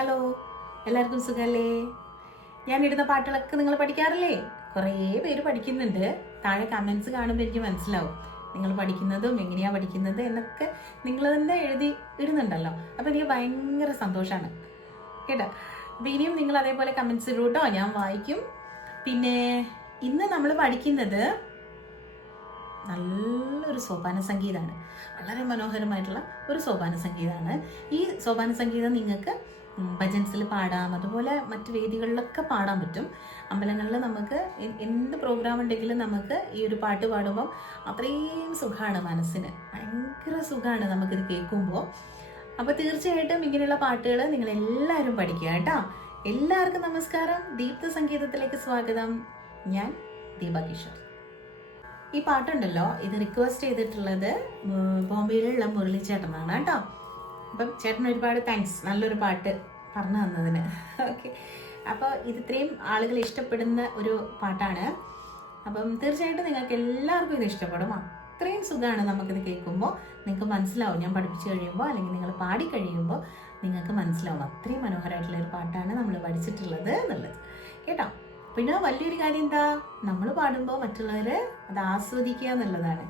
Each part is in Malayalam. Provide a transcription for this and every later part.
ഹലോ, എല്ലാവർക്കും സുഖമല്ലേ? ഞാനിടുന്ന പാട്ടുകളൊക്കെ നിങ്ങൾ പഠിക്കാറില്ലേ? കുറേ പേര് പഠിക്കുന്നുണ്ട്. താഴെ കമൻസ് കാണുമ്പോൾ എനിക്ക് മനസ്സിലാവും നിങ്ങൾ പഠിക്കുന്നതും എങ്ങനെയാണ് പഠിക്കുന്നത് എന്നൊക്കെ നിങ്ങൾ തന്നെ എഴുതി ഇടുന്നുണ്ടല്ലോ. അപ്പോൾ എനിക്ക് ഭയങ്കര സന്തോഷമാണ് കേട്ടോ. അപ്പോൾ ഇനിയും നിങ്ങൾ അതേപോലെ കമൻസ് ഇടൂ കേട്ടോ, ഞാൻ വായിക്കും. പിന്നെ ഇന്ന് നമ്മൾ പഠിക്കുന്നത് നല്ലൊരു സോപാന സംഗീതമാണ്. വളരെ മനോഹരമായിട്ടുള്ള ഒരു സോപാന സംഗീതമാണ്. ഈ സോപാന സംഗീതം നിങ്ങൾക്ക് ഭജൻസിൽ പാടാം, അതുപോലെ മറ്റ് വേദികളിലൊക്കെ പാടാൻ പറ്റും. അമ്പലങ്ങളിൽ നമുക്ക് എന്ത് പ്രോഗ്രാം ഉണ്ടെങ്കിലും നമുക്ക് ഈ ഒരു പാട്ട് പാടുമ്പോൾ അത്രയും സുഖമാണ്, മനസ്സിന് ഭയങ്കര സുഖമാണ് നമുക്കിത് കേൾക്കുമ്പോൾ. അപ്പോൾ തീർച്ചയായിട്ടും ഇങ്ങനെയുള്ള പാട്ടുകൾ നിങ്ങൾ എല്ലാവരും പഠിക്കുക കേട്ടോ. എല്ലാവർക്കും നമസ്കാരം. ദീപ്ത സംഗീതത്തിലേക്ക് സ്വാഗതം. ഞാൻ ദീപ കിഷോർ. ഈ പാട്ടുണ്ടല്ലോ, ഇത് റിക്വസ്റ്റ് ചെയ്തിട്ടുള്ളത് ബോംബെയിലുള്ള മുരളി ചേട്ടനാണ് കേട്ടോ. അപ്പം ചേട്ടന് ഒരുപാട് താങ്ക്സ്, നല്ലൊരു പാട്ട് പറഞ്ഞു തന്നതിന്. ഓക്കെ, അപ്പോൾ ഇത് ഇത്രയും ആളുകൾ ഇഷ്ടപ്പെടുന്ന ഒരു പാട്ടാണ്. അപ്പം തീർച്ചയായിട്ടും നിങ്ങൾക്ക് എല്ലാവർക്കും ഇത് ഇഷ്ടപ്പെടും. അത്രയും സുഖമാണ് നമുക്കിത് കേൾക്കുമ്പോൾ. നിങ്ങൾക്ക് മനസ്സിലാവും, ഞാൻ പഠിപ്പിച്ചു കഴിയുമ്പോൾ അല്ലെങ്കിൽ നിങ്ങൾ പാടി കഴിയുമ്പോൾ നിങ്ങൾക്ക് മനസ്സിലാവും അത്രയും മനോഹരമായിട്ടുള്ള ഒരു പാട്ടാണ് നമ്മൾ പഠിച്ചിട്ടുള്ളത് എന്നുള്ളത് കേട്ടോ. പിന്നെ വലിയൊരു കാര്യം എന്താ, നമ്മൾ പാടുമ്പോൾ മറ്റുള്ളവർ അത് ആസ്വദിക്കുക എന്നുള്ളതാണ്.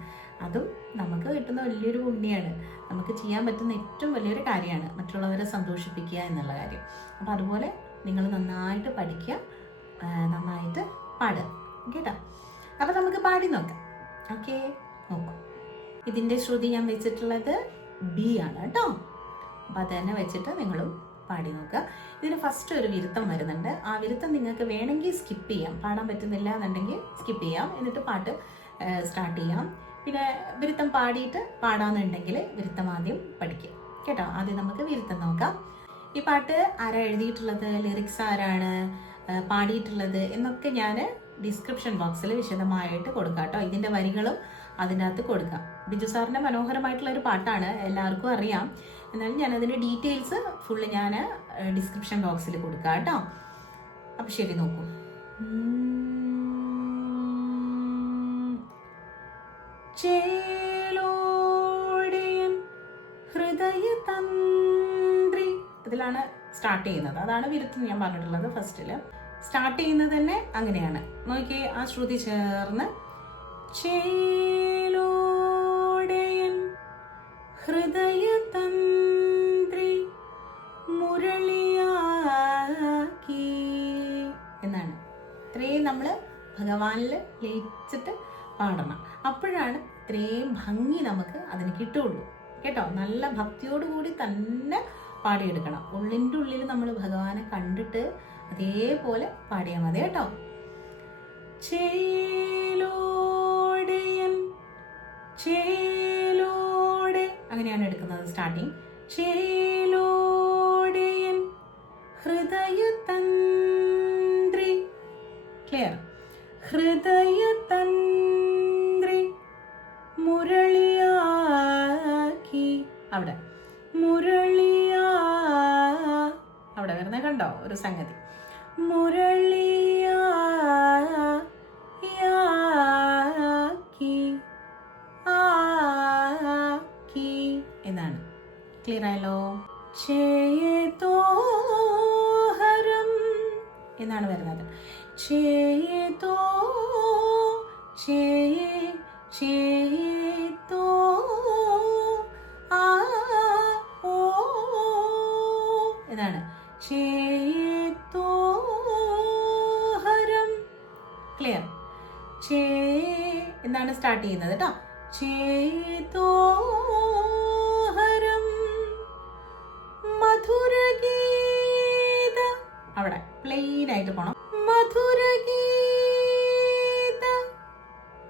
അതും നമുക്ക് കിട്ടുന്ന വലിയൊരു പുണ്യമാണ്. നമുക്ക് ചെയ്യാൻ പറ്റുന്ന ഏറ്റവും വലിയൊരു കാര്യമാണ് മറ്റുള്ളവരെ സന്തോഷിപ്പിക്കുക എന്നുള്ള കാര്യം. അപ്പോൾ അതുപോലെ നിങ്ങൾ നന്നായിട്ട് പഠിക്കുക, നന്നായിട്ട് പാടുക കേട്ടോ. അപ്പോൾ നമുക്ക് പാടി നോക്കാം. ഓക്കെ, നോക്കൂ. ഇതിൻ്റെ ശ്രുതി ഞാൻ വെച്ചിട്ടുള്ളത് ബി ആണ് കേട്ടോ. അപ്പോൾ അത് തന്നെ വെച്ചിട്ട് നിങ്ങളും പാടി നോക്കുക. ഇതിന് ഫസ്റ്റ് ഒരു വിരുത്തം വരുന്നുണ്ട്. ആ വിരുത്തം നിങ്ങൾക്ക് വേണമെങ്കിൽ സ്കിപ്പ് ചെയ്യാം, പാടാൻ പറ്റുന്നില്ല എന്നുണ്ടെങ്കിൽ സ്കിപ്പ് ചെയ്യാം, എന്നിട്ട് പാട്ട് സ്റ്റാർട്ട് ചെയ്യാം. പിന്നെ വിരുത്തം പാടിയിട്ട് പാടാന്നുണ്ടെങ്കിൽ വിരുത്തം ആദ്യം പഠിക്കുക കേട്ടോ. ആദ്യം നമുക്ക് വിരുത്തം നോക്കാം. ഈ പാട്ട് ആരാ എഴുതിയിട്ടുള്ളത്, ലിറിക്സ് ആരാണ്, പാടിയിട്ടുള്ളത് എന്നൊക്കെ ഞാൻ ഡിസ്ക്രിപ്ഷൻ ബോക്സിൽ വിശദമായിട്ട് കൊടുക്കാം കേട്ടോ. ഇതിൻ്റെ വരികളും അതിൻ്റെ അകത്ത് കൊടുക്കാം. ബിജു സാറിൻ്റെ മനോഹരമായിട്ടുള്ള ഒരു പാട്ടാണ്, എല്ലാവർക്കും അറിയാം. എന്നാലും ഞാനതിൻ്റെ ഡീറ്റെയിൽസ് ഫുള്ള് ഞാൻ ഡിസ്ക്രിപ്ഷൻ ബോക്സിൽ കൊടുക്കാം കേട്ടോ. അപ്പം ശരി, നോക്കൂ. ചേലോടിയൻ ഹൃദയതന്ത്രി, ഇതിലാണ് സ്റ്റാർട്ട് ചെയ്യുന്നത്. അതാണ് വിരുത്തം ഞാൻ പറഞ്ഞിട്ടുള്ളത്. ഫസ്റ്റിൽ സ്റ്റാർട്ട് ചെയ്യുന്നത് തന്നെ അങ്ങനെയാണ്. നോക്കിയേ, ആ ശ്രുതി ചേർന്ന് ചേലോടിയൻ ഹൃദയതന്ത്രി മുരളിയാക്കി എന്നാണ്. ഇത്രയും നമ്മൾ ഭഗവാനിൽ ലയിച്ചിട്ട് പാടണം. അപ്പോഴാണ് ഇത്രയും ഭംഗി നമുക്ക് അതിന് കിട്ടുള്ളൂ കേട്ടോ. നല്ല ഭക്തിയോടുകൂടി തന്നെ പാടിയെടുക്കണം. ഉള്ളിൻ്റെ ഉള്ളിൽ നമ്മൾ ഭഗവാനെ കണ്ടിട്ട് അതേപോലെ പാടിയാൽ മതി കേട്ടോ. ചേലോടയൻ ചേലോടെ അങ്ങനെയാണ് എടുക്കുന്നത് സ്റ്റാർട്ടിങ്. ചേലോടയൻ ഹൃദയതന്ത്രി, ക്ലിയർ. ഹൃദയതന്ത്രി മുരളിയാക്കി, അവിടെ മുരളിയാ, അവിടെ വരുന്ന കണ്ടോ ഒരു സംഗതി. മുരളിയാക്കി ആക്കി എന്നാണ്. ക്ലിയർ ആയല്ലോ. ചേതോഹരം എന്നാണ് വരുന്നത്. ചേതോ ചേതോ ആ ഓ ഇതാണ് ചേതോഹരം. ക്ലിയർ. ചേ എന്നാണ് സ്റ്റാർട്ട് ചെയ്യുന്നത് കേട്ടോ. ചേതോഹരം മധുരഗീത, അവിടെ പ്ലെയിൻ ആയിട്ട് പോണം. മധുരഗീത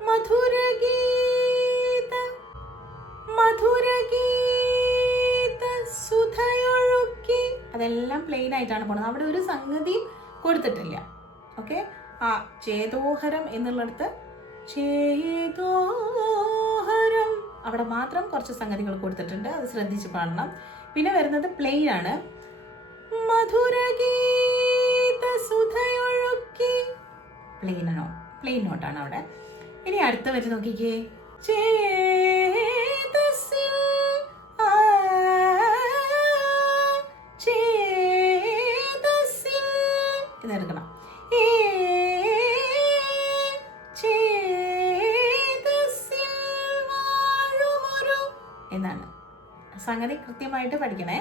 മധുരഗീത മധുരഗീത സുധയൊഴുക്കി, അതെല്ലാം പ്ലെയിൻ ആയിട്ടാണ് പോണത്. അവിടെ ഒരു സംഗതി കൊടുത്തിട്ടില്ല. ഓക്കെ, ആ ചേതോഹരം എന്നുള്ളിടത്ത് ചേതോഹരം അവിടെ മാത്രം കുറച്ച് സംഗതികൾ കൊടുത്തിട്ടുണ്ട്, അത് ശ്രദ്ധിച്ച് പാടണം. പിന്നെ വരുന്നത് പ്ലെയിൻ ആണ്. മധുരഗീത സുധയൊഴുക്കി, പ്ലെയിൻ നോട്ടാണ് അവിടെ. ഇനി അടുത്ത വരി നോക്കിക്കേ. ചേതസിൽ ചേതസിൽ എന്നെടുക്കണം. എന്നാണ് സംഗതി കൃത്യമായിട്ട് പഠിക്കണേ.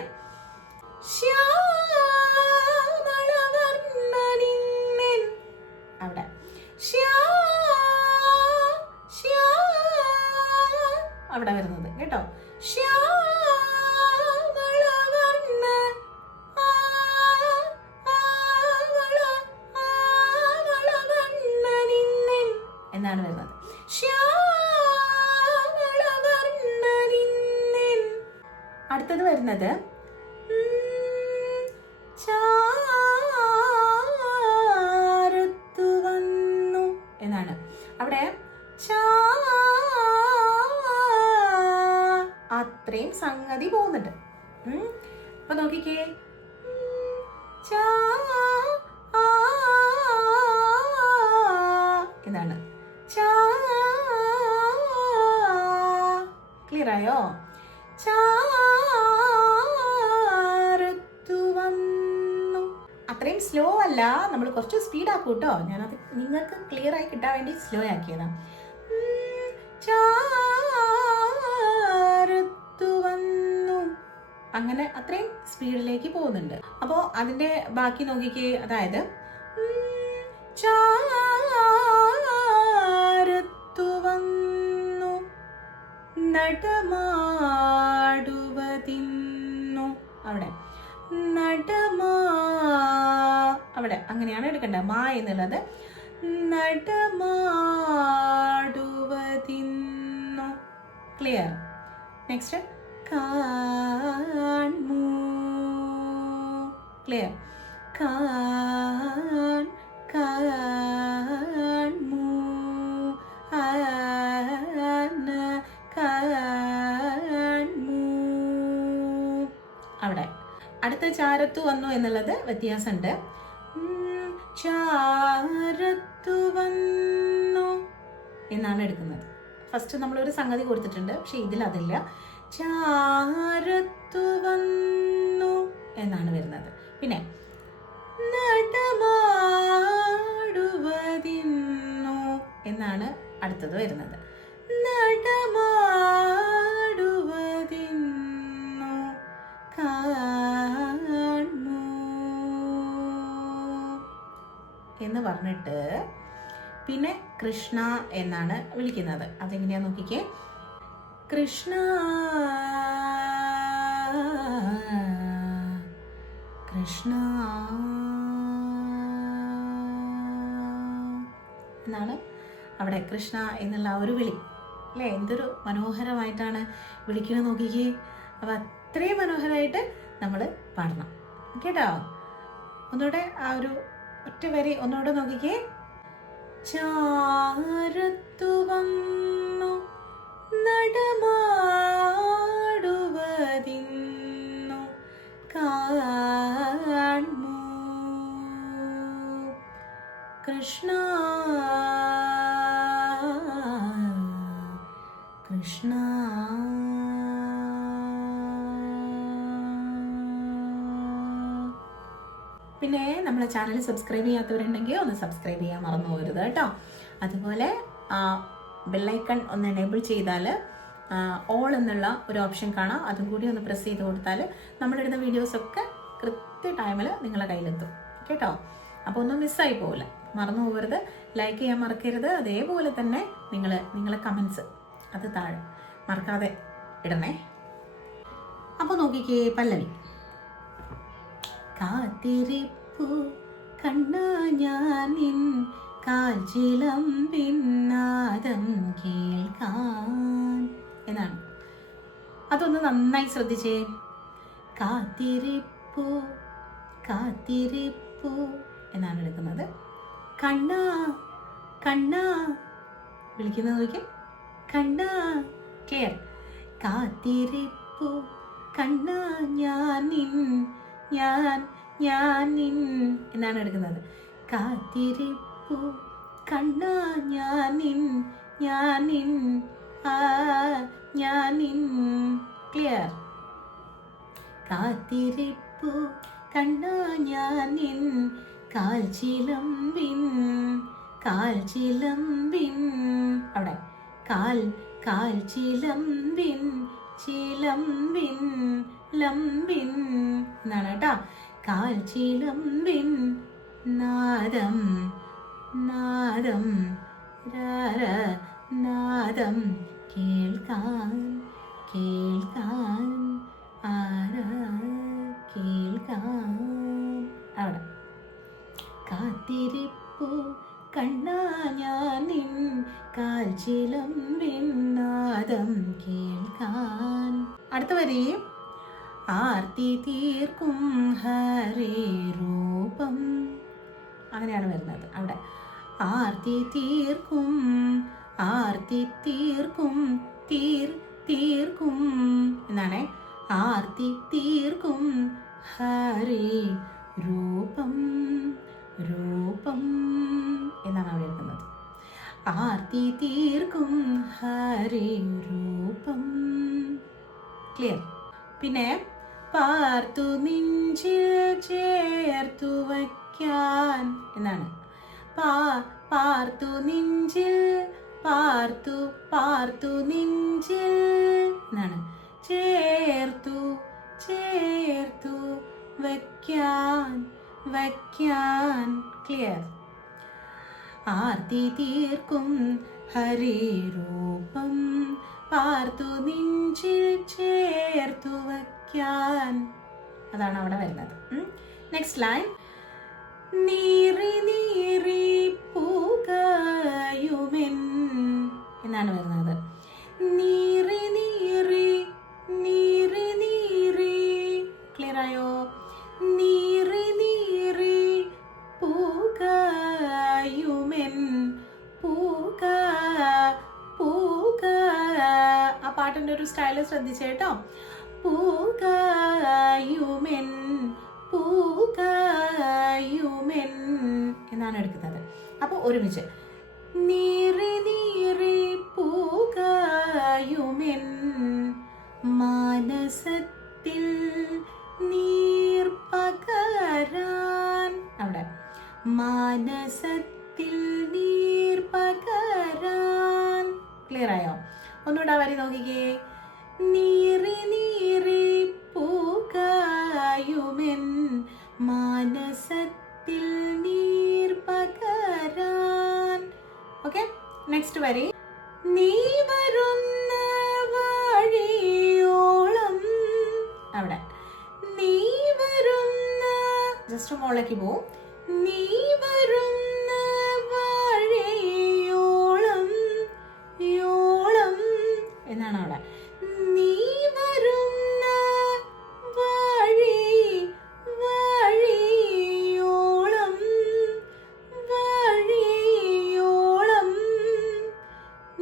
അവിടെ അവിടെ വരുന്നത് കേട്ടോ. എന്നാണ് വരുന്നത്. അടുത്തത് വരുന്നത് ചാരത്തു വന്നു എന്നാണ്. അവിടെ അത്രയും സംഗതി പോകുന്നുണ്ട്. അപ്പൊ നോക്കിക്കേ, എന്നാണ്. ക്ലിയർ ആയോ? ചാരത്തു വന്നു. അത്രയും സ്ലോ അല്ല, നമ്മൾ കുറച്ച് സ്പീഡ് ആക്കും കേട്ടോ. ഞാനത് നിങ്ങൾക്ക് ക്ലിയർ ആയി കിട്ടാൻ വേണ്ടി സ്ലോ ആക്കിയതാണ്. ചാരത്തു വന്നു, അങ്ങനെ അത്രയും സ്പീഡിലേക്ക് പോകുന്നുണ്ട്. അപ്പോൾ അതിന്റെ ബാക്കി നോക്കിക്കേ. അതായത് ചാരത്തു വന്നു നടമാടുവതിന്നു. അവിടെ അവിടെ അങ്ങനെയാണ് എടുക്കേണ്ടത്. മാ എന്നുള്ളത് നടമാടുവതിന്നു. ക്ലിയർ? നെക്സ്റ്റ് കാൺമൂ. ക്ലിയർ? കാൺമൂ കാൺമൂ. അവിടെ അടുത്ത ചാരത്തു വന്നു എന്നുള്ളത് വ്യത്യാസമുണ്ട്. ചാരത്തു വന്നു എന്നാണ് എടുക്കുന്നത്. ഫസ്റ്റ് നമ്മളൊരു സംഗതി കൊടുത്തിട്ടുണ്ട്, പക്ഷെ ഇതിൽ അതില്ല. ചാരത്തു വന്നു എന്നാണ് വരുന്നത്. പിന്നെ നടമാടുവതിന്നു എന്നാണ് അടുത്തത് വരുന്നത്. നടമാടുവതിന്നു കാൺമൂ എന്ന് പറഞ്ഞിട്ട് പിന്നെ കൃഷ്ണ എന്നാണ് വിളിക്കുന്നത്. അതെങ്ങനെയാ നോക്കിക്കേ. കൃഷ്ണ കൃഷ്ണ എന്നാണ് അവിടെ കൃഷ്ണ എന്നുള്ള ഒരു വിളി അല്ലേ. എന്തൊരു മനോഹരമായിട്ടാണ് വിളിക്കുന്നത് നോക്കിക്കേ. അപ്പം അത്രയും മനോഹരമായിട്ട് നമ്മൾ പാടണം കേട്ടോ. ഒന്നുകൂടെ ആ ഒരു ഒറ്റ വരി ഒന്നുകൂടെ നോക്കിക്കേ. ചാരത്തു വന്നു നടമാടുവതിന്നു കാൺമൂ കൃഷ്ണ കൃഷ്ണ. പിന്നെ നമ്മളെ ചാനൽ സബ്സ്ക്രൈബ് ചെയ്യാത്തവരുണ്ടെങ്കിൽ ഒന്ന് സബ്സ്ക്രൈബ് ചെയ്യാൻ മറന്നു പോകരുത് കേട്ടോ. അതുപോലെ ബെല്ലൈക്കൺ ഒന്ന് എനേബിൾ ചെയ്താൽ ഓൾ എന്നുള്ള ഒരു ഓപ്ഷൻ കാണാം. അതും കൂടി ഒന്ന് പ്രസ് ചെയ്ത് കൊടുത്താൽ നമ്മളിടുന്ന വീഡിയോസൊക്കെ കൃത്യ ടൈമിൽ നിങ്ങളെ കയ്യിലെത്തും കേട്ടോ. അപ്പോൾ ഒന്നും മിസ്സായി പോകില്ല, മറന്നു പോകരുത്. ലൈക്ക് ചെയ്യാൻ മറക്കരുത്. അതേപോലെ തന്നെ നിങ്ങളെ കമൻസ് അത് താഴെ മറക്കാതെ ഇടണേ. അപ്പോൾ നോക്കിക്കേ പല്ലവി. കാത്തിരിപ്പു കണ്ണാ ഞാൻ നിൻ കാൽച്ചിലം പിന്നാദം കേൾക്കാൻ എന്നാണ്. അതൊന്ന് നന്നായി ശ്രദ്ധിച്ചേ. കാത്തിരിപ്പു കാത്തിരിപ്പു എന്നാണ് എടുക്കുന്നത്. കണ്ണാ കണ്ണാ വിളിക്കുന്നത് നോക്കി. കണ്ണാ. ക്ലിയർ? കാത്തിരിപ്പു കണ്ണാ ഞാൻ നിൻ ഞാൻ നിൻ എന്നാണ് എടുക്കുന്നത്. കാത്തിരിപ്പു കണ്ണാ ഞാൻ നിൻ ഞാൻ നിൻ. ക്ലിയർ? കാത്തിരിപ്പു കണ്ണാ ഞാൻ കാൽച്ചിലമ്പിൻ കാൽച്ചിലമ്പിൻ അവിടെ കാൽച്ചിലമ്പിൻ ചിലമ്പിൻ ലമ്പിൻ എന്നാണ് കേട്ടോ. കാൽച്ചിലമ്പിൻ നാദം നാദം രാര നാദം കേൾക്കാൻ കേൾക്കാൻ ആര കേൾക്കാൻ അവിടെ. കാത്തിരിപ്പു കണ്ണാ ഞാൻ നിൻ കാൽച്ചിലമ്പിൻ നാദം കേൾക്കാൻ. അടുത്ത വരി ആർത്തി തീർക്കും ഹരേ രൂപം അങ്ങനെയാണ് വരുന്നത് അവിടെ. ആർത്തി തീർക്കും തീർക്കും എന്നാണ്. ആർത്തി തീർക്കും ഹരേ രൂപം എന്നാണ് അവിടെ എടുക്കുന്നത്. ആർത്തി തീർക്കും ഹരേ രൂപം. ക്ലിയർ. പിന്നെ പാർത്തു നെഞ്ചിൽ ചേർത്തു വയ്ക്കാൻ എന്നാണ്. പാർത്തു നെഞ്ചിൽ പാർത്തു നെഞ്ചിൽ എന്നാണ്. ചേർത്തു വയ്ക്കാൻ. ക്ലിയർ. ആർത്തി തീർക്കും ഹരേ രൂപം പാർത്തു നെഞ്ചിൽ ചേർത്തു വയ്ക്കാൻ. അതാണ് അവിടെ വരുന്നത്. Next line. നീറി പുകയുമെൻ എന്നാണ് വരുന്നത്. നീറി ക്ലിയർ ആയോ? നീറി പുകയുമെൻ പൂക. ആ പാട്ടിൻ്റെ ഒരു സ്റ്റൈല് ശ്രദ്ധിച്ചേട്ടോ. പൂകയുമെൻ എന്നാണ് എടുക്കുന്നത്. അപ്പോൾ ഒരുമിച്ച് നീറി പൂകയുമെൻ മാനസത്തിൽ നീർ പകരാൻ. അവിടെ മാനസത്തിൽ നീർ പകരാൻ. ക്ലിയർ ആയോ? ഒന്നുകൂടെ വരി നോക്കിക്കേ. നീറി പൂകയുമെൻ മാനസത്തിൽ നീർ പകരാൻ. ഓക്കെ, നെക്സ്റ്റ് വരി. നീ വരുന്ന വഴിയോളം. അവിടെ നീ വരുന്ന ജസ്റ്റ് മോളിലേക്ക് പോവും. നീ വരുന്ന വഴിയോളം എന്നാണ് അവിടെ. നീ വരുന്ന വഴിയോളം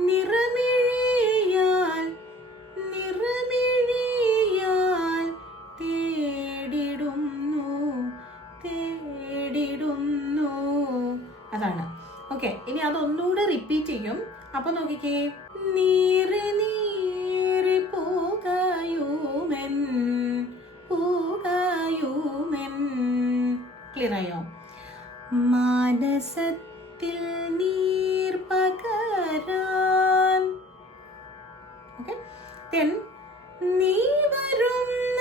നിറമിഴിയാൽ തേടിടുന്നു. അതാണ്. ഓക്കെ, ഇനി അതൊന്നുകൂടെ റിപ്പീറ്റ് ചെയ്യും. അപ്പൊ നോക്കിക്കേ. നീറി പൂകയുമെൻ. ക്ലിയർ ആയോ? മാനസത്തിൽ നീർ പകരാൻ. ഓക്കെ, then നീ വരുന്ന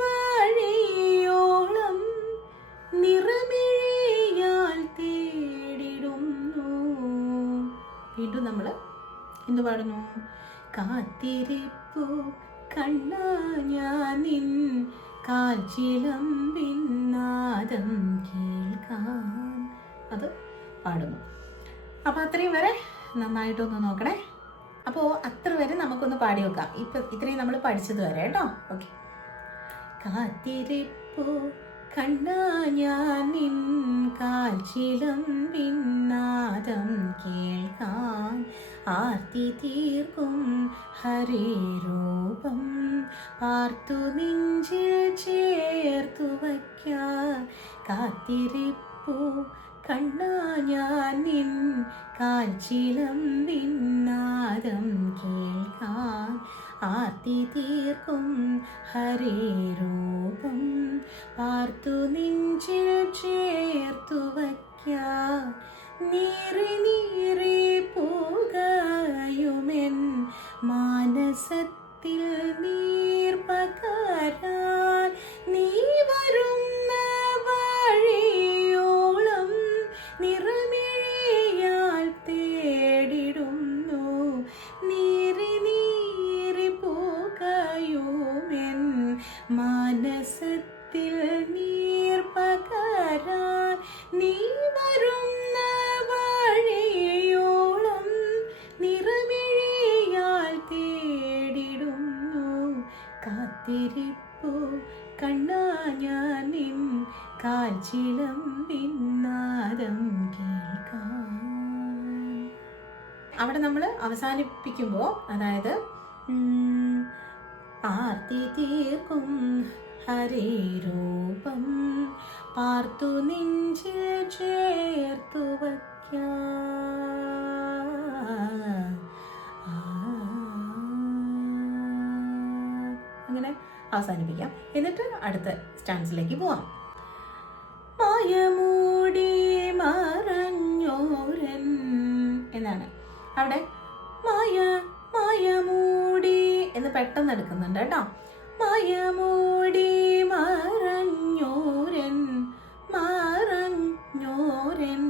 വഴിയോളം നിറമിഴിയാൽ തേടിടുന്നു. വീണ്ടും നമ്മൾ എന്ത് പാടുന്നു? കാത്തിരിപ്പു കണ്ണാ ഞാൻ നിൻ കാൽച്ചിലമ്പിൻ നാദം കേൾക്കാൻ. അത് പാടുന്നു. അപ്പോൾ അത്രയും വരെ നന്നായിട്ടൊന്ന് നോക്കണേ. അപ്പോൾ അത്ര വരെ നമുക്കൊന്ന് പാടി വെക്കാം. ഇത്രയും നമ്മൾ പഠിച്ചത് വരെ കേട്ടോ. ഓക്കെ. കാത്തിരിപ്പു കണ്ണാ ഞാൻ നിൻ കാൽച്ചിലമ്പിൻ നാദം കേൾക്കാൻ. ആർത്തി തീർക്കും ഹരേ രൂപം പാർത്തു നെഞ്ചിൽ ചേർത്തു വയ്ക്കാൻ. കാത്തിരിപ്പു കണ്ണാ ഞാൻ നിൻ കാൽച്ചിലമ്പിൻ നാദം കേൾക്കാൻ ആർത്തി തീർക്കും ഹരേ രൂപം പാർത്തു നെഞ്ചിൽ ചേർത്തു വയ്ക്കാൻ നീറി നീറി പുകയുമെൻ മാനസത്തിൽ നീർ പകരാൻ നീ വരുന്ന വഴിയോളം നിറമിഴിയാൽ തേടിടുന്നു നീറി നീറി പുകയുമെൻ മാനസത്തിൽ നീർ പകരാൻ നീ വരുന്ന വഴിയോളം നിറമിഴിയാൽ തേടിടുന്നു കാത്തിരിപ്പു കണ്ണാ ഞാൻ നിൻ കാൽച്ചിലമ്പിൻ നാദം കേൾക്കാൻ. അവിടെ നമ്മൾ അവസാനിപ്പിക്കുമ്പോൾ അതായത് ആർത്തി തീർക്കും ഹരേ രൂപം പാർത്തു നെഞ്ചിൽ ചേർത്തു വയ്ക്കാൻ. അങ്ങനെ അവസാനിപ്പിക്കാം. എന്നിട്ട് അടുത്ത സ്റ്റാൻസിലേക്ക് പോവാം. മായമൂടി മറഞ്ഞോരൻ എന്നാണ് അവിടെ. മായമൂടി എന്ന് പെട്ടെന്ന് എടുക്കുന്നുണ്ട് കേട്ടോ. മായമൂടി മറഞ്ഞോരൻ മറഞ്ഞോരൻ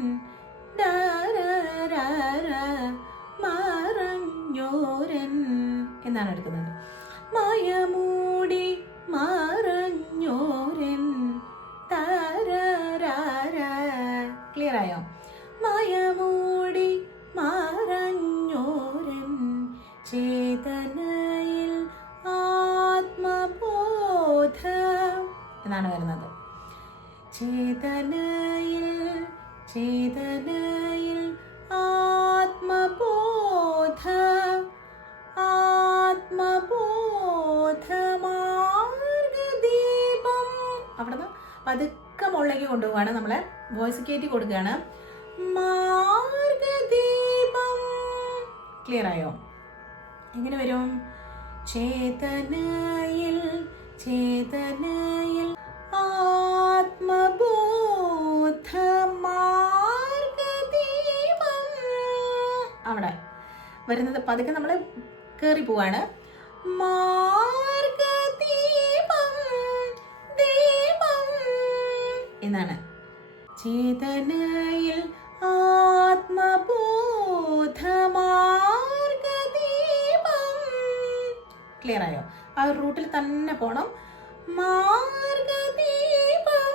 എന്നാണ് എടുക്കുന്നത്. മായമൂടി മറഞ്ഞോരൻ ക്ലിയർ ആയോ? മായമൂടി മറഞ്ഞോരൻ ചേതനയിൽ ആത്മബോധം എന്നാണ് വരുന്നത്. ചേതനയിൽ ആത്മബോധമാർഗദീപം. അവിടുന്ന് പതുക്കെ മുകളിലേക്ക് കൊണ്ടുപോവാണ്. നമ്മളെ വോയിസ് കയറ്റി കൊടുക്കുകയാണ്. മാർഗദീപം. ക്ലിയർ ആയോ? എങ്ങനെ വരും? ചേതനയിൽ ആത്മബോധമാർഗദീപം. അവിടെ വരുന്നത് പതുക്കെ നമ്മൾ കയറി പോവാണ്. മാർഗദീപം ദീപം എന്നാണ്. ചേതനയിൽ ആത്മബോധമാർഗദീപം. ക്ലിയർ ആയോ? ആ ഒരു റൂട്ടിൽ തന്നെ പോണം. മാർഗദീപം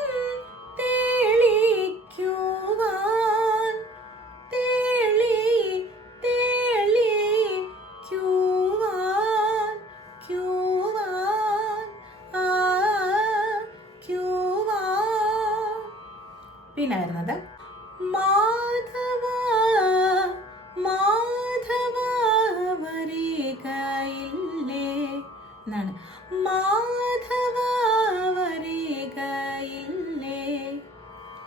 തെളിക്കുവാൻ പിന്നെ വരുന്നത് മാധവ വരികയില്ലേ എന്നാണ്. മാധവ വരികയില്ലേ.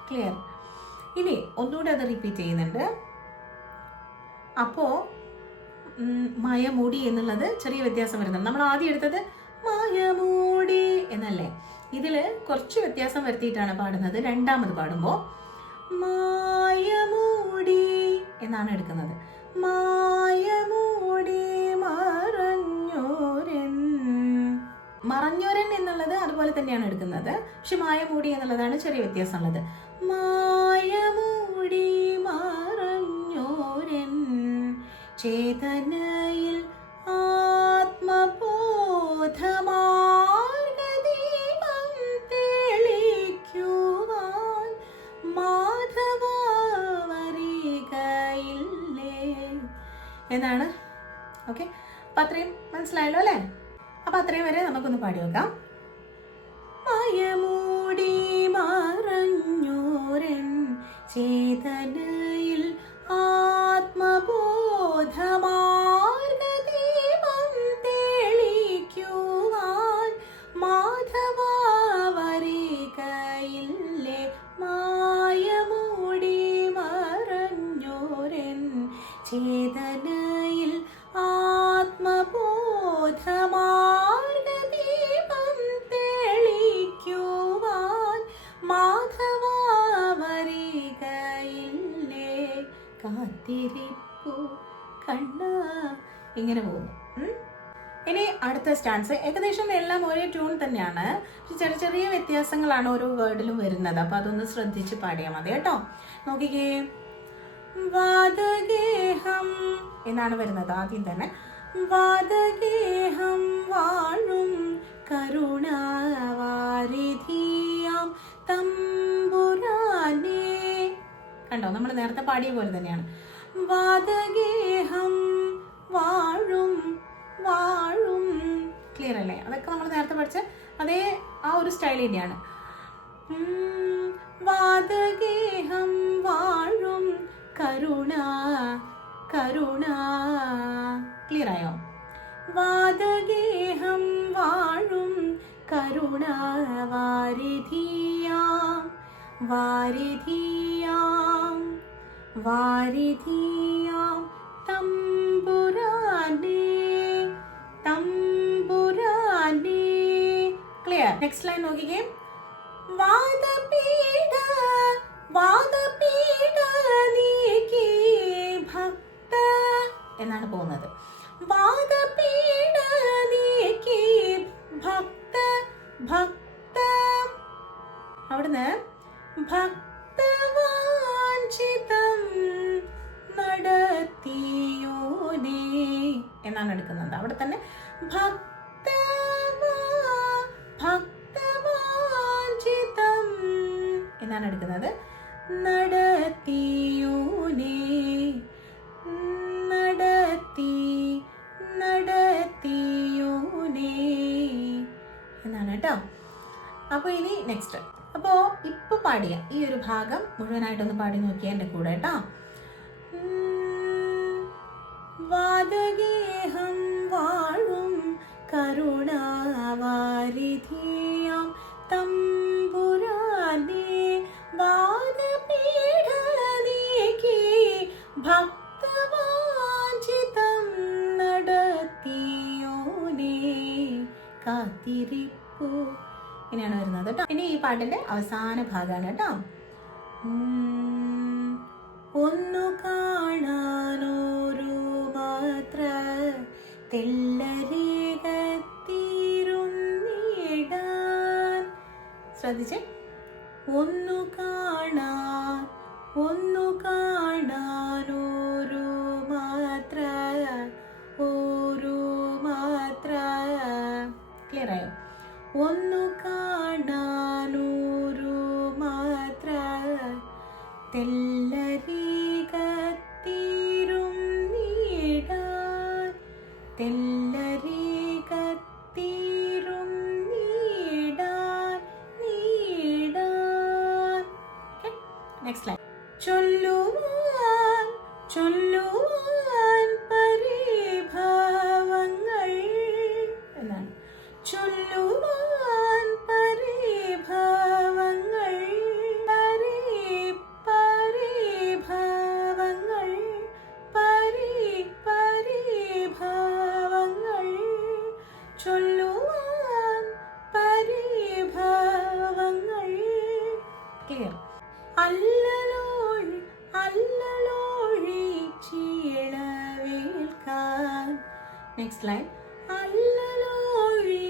ക്ലിയർ? ഇനി ഒന്നുകൂടെ അത് റിപ്പീറ്റ് ചെയ്യുന്നുണ്ട്. അപ്പോ മായമൂടി എന്നുള്ളത് ചെറിയ വ്യത്യാസം വരുന്നുണ്ട്. നമ്മൾ ആദ്യം എടുത്തത് മായമൂടി എന്നല്ലേ. ഇതിൽ കുറച്ച് വ്യത്യാസം വരുത്തിയിട്ടാണ് പാടുന്നത്. രണ്ടാമത് പാടുമ്പോൾ മായമൂടി എന്നാണ് എടുക്കുന്നത്. മായമൂടി മറഞ്ഞോരൻ എന്നുള്ളത് അതുപോലെ തന്നെയാണ് എടുക്കുന്നത്. പക്ഷെ മായമൂടി എന്നുള്ളതാണ് ചെറിയ വ്യത്യാസമുള്ളത്. മായമൂടി മറഞ്ഞോരൻ ചേതനയിൽ ആത്മബോധമാർഗദീപം തെളിക്കുവാൻ മാധവ വരികയില്ലേ എന്നാണ്. ഓക്കെ, അപ്പം അത്രയും മനസ്സിലായല്ലോ അല്ലേ? അപ്പം അത്രയും വരെ നമുക്കൊന്ന് പാടി വെക്കാം. മായമൂടി മറഞ്ഞോരൻ ചേതനയിൽ ആത്മബോധമാർഗദീപം തെളിക്കുവാൻ മാധവ വരികയില്ലേ. മായമൂടി ചേതനയിൽ ആത്മബോധമാർഗദീപം തെളിക്കുവാൻ മാധവ വരികയില്ലേ കാത്തിരിപ്പു കണ്ണ. ഇങ്ങനെ പോകുന്നു. ഇനി അടുത്ത സ്റ്റാൻസ് ഏകദേശം എല്ലാം ഒരേ ട്യൂൺ തന്നെയാണ്, ചെറിയ ചെറിയ വ്യത്യാസങ്ങളാണ് ഓരോ വേർഡിലും വരുന്നത്. അപ്പൊ അതൊന്ന് ശ്രദ്ധിച്ച് പാടിയാൽ മതി കേട്ടോ. നോക്കിക്കേ, വാദഗേഹം എന്നാണ് വരുന്നത് ആദ്യം തന്നെ. വാദഗേഹം വാഴും കരുണാവാരിധിയാം തമ്പുരാനേ. കണ്ടോ, നമ്മൾ നേരത്തെ പാടിയ പോലെ തന്നെയാണ്. വാദഗേഹം വാഴും വാഴും. ക്ലിയർ അല്ലേ? അതൊക്കെ നമ്മൾ നേരത്തെ പഠിച്ച അതേ ആ ഒരു സ്റ്റൈൽ തന്നെയാണ്. വാദഗേഹം വാഴും കരുണ കരുണ. ക്ലിയർ ആയോ? വാദഗേഹം വാഴും കരുണ വാരിധിയാം വാരിധിയാം വാരിധിയാം തമ്പുരാനേ തമ്പുരാനേ. ക്ലിയർ? നെക്സ്റ്റ് ലൈൻ നോക്കിക്കേ, വാദപീഠ വാദപീഠ നീക്കി ഭക്ത എന്നാണ് പോകുന്നത്. വാദപീഠ നീക്കി ഭക്ത ഭക്ത. അവിടുന്ന് ഭക്തവാഞ്ചിതം നടത്തിയോനേ എന്നാണ് എടുക്കുന്നത്. അവിടെ തന്നെ ഭക്തവാഞ്ചിതം എന്നാണ് എടുക്കുന്നത്. നടത്തിയോനേ നടത്തി നടത്തിയോനേ എന്നാണ് കേട്ടോ. അപ്പോൾ ഇനി നെക്സ്റ്റ്. അപ്പോൾ ഇപ്പൊ പാടിയ ഈ ഒരു ഭാഗം മുഴുവനായിട്ടൊന്ന് പാടി നോക്കിയാൽ എൻ്റെ കൂടെ കേട്ടോ. വാദഗേഹം വാഴും കരുണാവാരിധിയാം തമ്പുരാനേ വാദപീഠ നീക്കി ഭക്തവാഞ്ചിതം നടത്തിയോനേ കാത്തിരിപ്പു. ഇങ്ങനെയാണ് വരുന്നത് കേട്ടോ. ഇനി ഈ പാട്ടിന്റെ അവസാന ഭാഗമാണ് കേട്ടോ. ഒന്നു കാണാനൊരു മാത്ര തെല്ലരീകത്തിരുന്നിടാൻ. ശ്രദ്ധിച്ചേ, ഒന്നു കാണാനൊരു മാത്ര ഒരു മാത്ര. ക്ലിയർ ആയോ? ഒന്നു കാണാനൊരു മാത്ര തെല്ലരീകത്തിരുന്നിടാൻ തെല്ലരീകത്തിരുന്നിടാൻ നീടാൻ. Next line. ചൊല്ലുവാൻ ചൊല്ലുവാൻ പരിഭവങ്ങൾ എന്നാണ്. ചൊല്ലുവാൻ പരിഭവങ്ങൾ പരിഭവങ്ങൾ പരിഭവങ്ങൾ ചൊല്ലുവാൻ പരിഭവങ്ങൾ. ക്ലിയർ? അല്ലലോഴി അല്ലലോഴി ചീളവേൽക്കാൻ. Next line. അല്ലലോഴി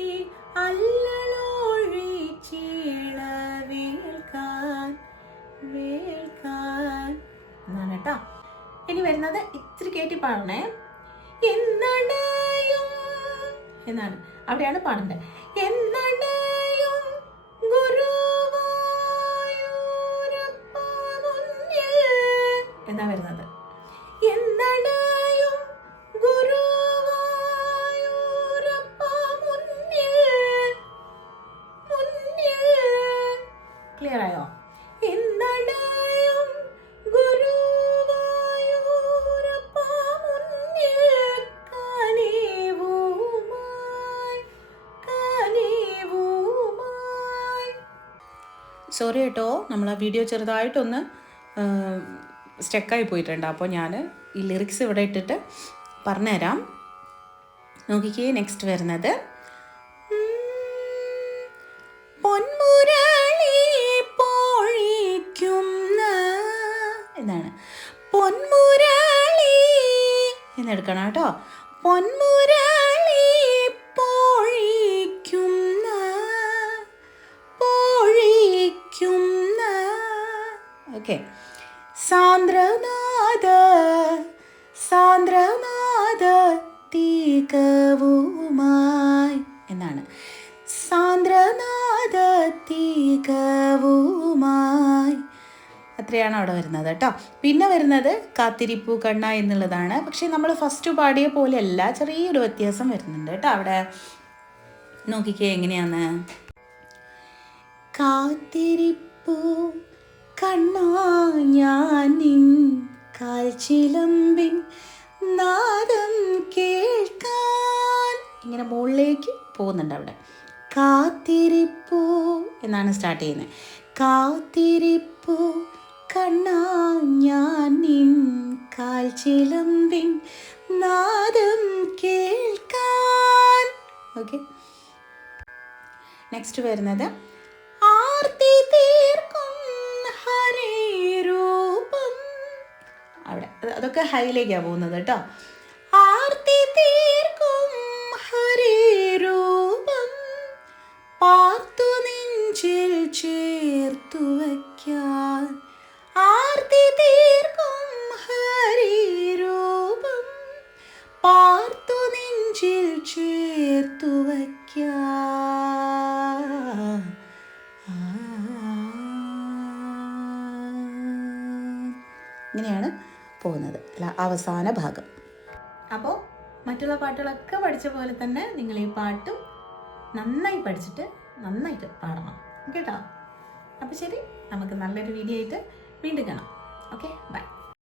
അല്ലലോഴി ചീളവേൽക്കാൻ വേൽക്കാൻ എന്നാണ് കേട്ടോ. ഇനി വരുന്നത് ഇത്തിരി കേട്ടി പാടണേ. എന്നടയും എന്നാണ് അവിടെയാണ് പാടേണ്ടത്. എന്നടയും ഗുരുവായൂരപ്പ മുന്നിൽ എന്നാ വരുന്നത്. എന്നടയും ഗുരുവായൂരപ്പ മുന്നിൽ മുന്നിൽ. ക്ലിയർ ആയോ? എന്നടയും ഗുരുവായൂരപ്പ മുന്നിൽ കനിവുമായി. സോറി കേട്ടോ, നമ്മൾ ആ വീഡിയോ ചെറുതായിട്ടൊന്ന് സ്റ്റക്കായി പോയിട്ടുണ്ട്. അപ്പോൾ ഞാൻ ഈ ലിറിക്സ് ഇവിടെ ഇട്ടിട്ട് പറഞ്ഞുതരാം. നോക്കിക്കേ, നെക്സ്റ്റ് വരുന്നത് പൊന്മുരളി പൊഴിക്കുന്ന എന്നാണ്. പൊന്മുരളി എന്നെടുക്കണം കേട്ടോ. പൊന്മുരളി പൊഴിക്കുന്ന ഓക്കെ. സാന്ദ്രനാദ തീകവുമായി എന്നാണ്. സാന്ദ്രനാദ തീകവുമായി, അത്രയാണ് അവിടെ വരുന്നത് കേട്ടോ. പിന്നെ വരുന്നത് കാത്തിരിപ്പു കണ്ണ എന്നുള്ളതാണ്. പക്ഷേ നമ്മൾ ഫസ്റ്റ് പാടിയ പോലെയല്ല, ചെറിയൊരു വ്യത്യാസം വരുന്നുണ്ട് കേട്ടോ അവിടെ. നോക്കിക്കേ എങ്ങനെയാന്ന്. കാത്തിരിപ്പു കണ്ണാ ഞാൻ നിൻ കാൽച്ചിലമ്പിൻ നാദം കേൾക്കാൻ, ഇങ്ങനെ മുകളിലേക്ക് പോകുന്നുണ്ട് അവിടെ. കാത്തിരിപ്പു എന്നാണ് സ്റ്റാർട്ട് ചെയ്യുന്നത്. കാത്തിരിപ്പു കണ്ണാ ഞാൻ നിൻ കാൽച്ചിലമ്പിൻ നാദം കേൾക്കാൻ. ഓക്കെ. നെക്സ്റ്റ് വരുന്നത് ആർത്തി തീർക്കും ഹരിരൂപം. അവിടെ അതൊക്കെ ഹൈയിലേക്കാണ് പോകുന്നത് കേട്ടോ. ആർത്തി തീർക്കും ഹരിരൂപം പാർത്തു നെഞ്ചിൽ ചേർത്തു വയ്ക്കാൻ. ആർത്തി തീർക്കും ഹരിരൂപം പാർത്തു നെഞ്ചിൽ ചേർത്തു വയ്ക്കാൻ. ഇങ്ങനെയാണ് പോകുന്നത് അവസാന ഭാഗം. അപ്പോൾ മറ്റുള്ള പാട്ടുകളൊക്കെ പഠിച്ച പോലെ തന്നെ നിങ്ങൾ ഈ പാട്ടും നന്നായി പഠിച്ചിട്ട് നന്നായിട്ട് പാടണം കേട്ടോ. അപ്പോൾ ശരി, നമുക്ക് നല്ലൊരു വീഡിയോ ആയിട്ട് വീണ്ടും കാണാം.